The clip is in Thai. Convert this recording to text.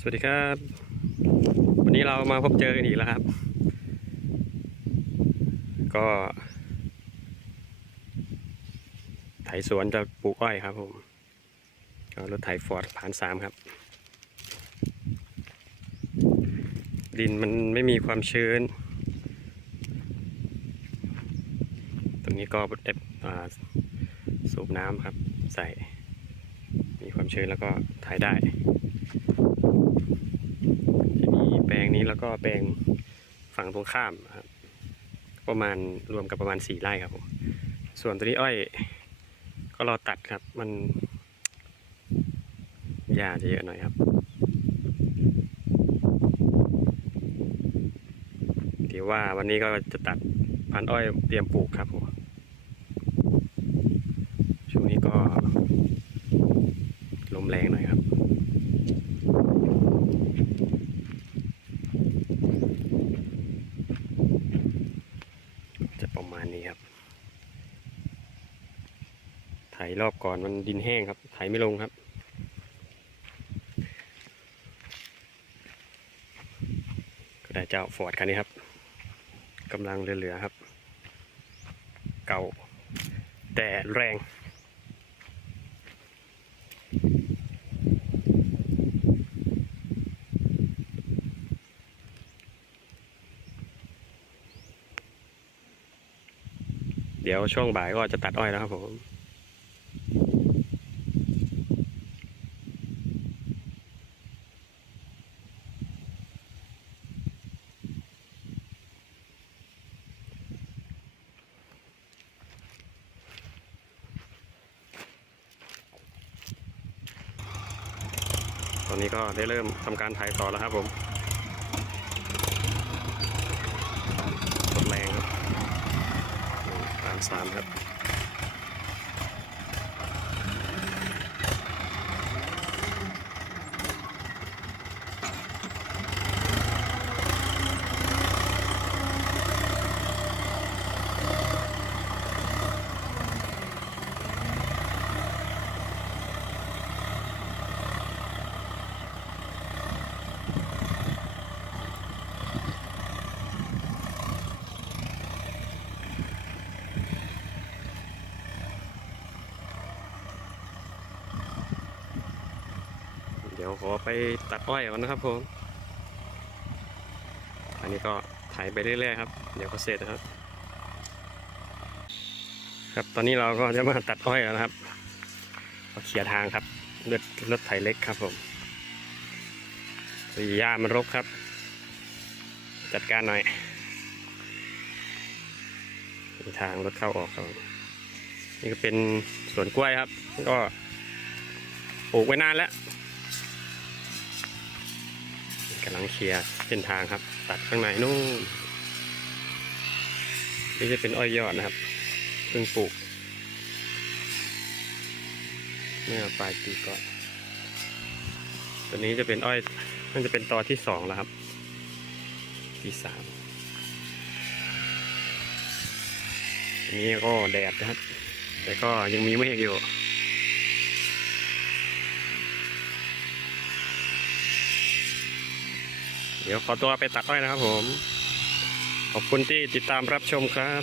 สวัสดีครับ วันนี้เรามาพบเจอกันอีกแล้วครับ ก็ไถสวนจะปลูกอ้อยครับผมก็รถไถฟอร์ดผ่านสามครับ ดินมันไม่มีความชื้น ตรงนี้ก็ได้อ่าสูบน้ำครับใส่ ความชื้นแล้วก็ถ่ายได้จะมีแปลงนี้แล้วก็แปลงฝั่งตรงข้ามครับประมาณรวมกับประมาณสี่ไร่ครับผมส่วนตัวนี้อ้อย ก็รอตัดครับ มันหญ้าจะเยอะหน่อยครับ เดี๋ยวว่าวันนี้ก็จะตัดพันอ้อยเตรียมปลูกครับผมช่วงนี้ก็ แรงหน่อยครับจะประมาณนี้ครับ ไถรอบก่อนมันดินแห้งครับ ไถไม่ลงครับ ก็ได้เจ้าฟอร์ดคันนี้ครับกำลังเหลือๆครับ เก่าแต่แรง เดี๋ยวช่วงบ่ายก็จะตัดอ้อยนะครับผม อนนี้ก็ได้เริ่มทำการถ่ายต่อแล้วครับผมกดแรงครับสามสามครับ ดี๋ยวขอไปตัดอ้อยก่อนนะครับผม อันนี้ก็ถ่ายไปเรื่อยๆครับ เดี๋ยวก็เสร็จนะครับ ครับตอนนี้เราก็จะมาตัดอ้อยแล้วนะครับเอาเขี่ยทางครับเลือดรถไถเล็กครับผมสีหญ้ามันรกครับ จัดการหน่อยมีทางรถเข้าออกครับ นี่ก็เป็นสวนกล้วยครับ ก็ปลูกไว้นานแล้วำลังเคลียร์เส้นทางครับ ตัดข้างในนู่นนี่จะเป็นอ้อยยอดนะครับเพิ่งปลูกเมื่อปลายปีก่อนตัวนี้จะเป็นอ้อยมันจะเป็นตอที่สองแล้วครับ ที่สามนนี้ก็แดดนะครับ แต่ก็ยังมีเมฆอยู่ เดี๋ยวขอตัวไปตัดอ้อยนะครับผม ขอบคุณที่ติดตามรับชมครับ